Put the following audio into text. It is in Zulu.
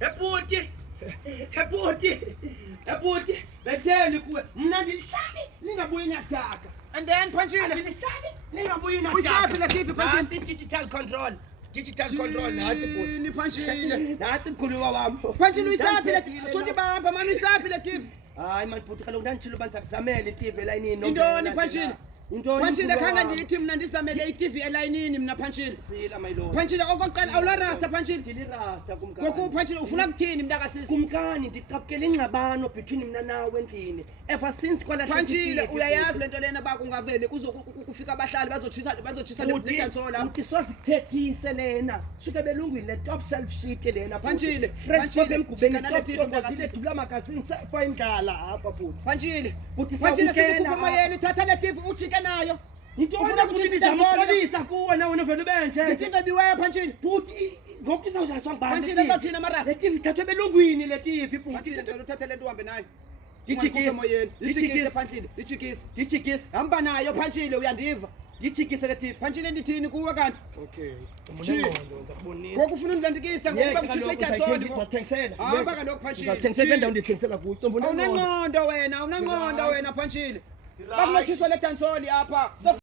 Ebhuti betheni kuwe mna ndilihlabi lingabuyi nakutaka. And then Panchile Ndilihlabi lingabuyi nakutaka. Uyisaphi le TV Panchile? Nansi digital control nansi bhuti. Ni Panchile. Nansi mkhuluwa wami. Panchile uyisaphi le TV? Sothi bahamba manje uyisaphi le TV? Hayi man bhuti kaloku ndanditshilo banza kuzamela iTV elayinini. Intoni Panchile? Intoni? Panchile khanga ndithi mina ndizamele iTV elayinini mina Panchile. Sila my lord. Panchile okokuqala awula rasta Panchile. Ndilirasta kumkani. Ngoku Panchile ufuna kuthini mntaka sisi? Kumkani ndiqaphukele ingxabano between mina nawe endlini. Ever since kwala Panchile uyayazi lento lena bakungaveli kuzokufika abahlali bazotshisa le dance la. Uthi sozithethise lena. Suke belungwini le top shelf sheet lena. Panchile fresh problem kubeni kanale top TV ngazile dula magazine sefa indlala apha bhuti. Panchile Bhuti Panchile sawukena. sikukhupha moyeni thatha le TV ujike nayo. Into Ufuna ukuthi ukuthi sizamxolisa kuwe nawe novela ubenje. Le TV biwaya Panchile. Bhuti ngoku izawuzaswa ngubani? Panchile bathina amarasta. Le TV thathwe belungwini le TV bhuti. Panchile ngicela uthathe le nto uhambe nayo. Dijikise moyeni. Dijikise. Dijikise Panchile. Dijikise. Dijikise. Hamba nayo Panchile uyandiva. Dijikise le TV. Panchile ndithini kuwe kanti? Okay. Chi. Ngizakubonisa. Ngoku ufuna undlandikisa ngokuba mtshisa idansoni. Hamba kaloku Panchile. Ngizathengisela endaweni ndithengisela kuyo. Awunangqondo wena Panchile. Bakunotshiswa le dansoni apha.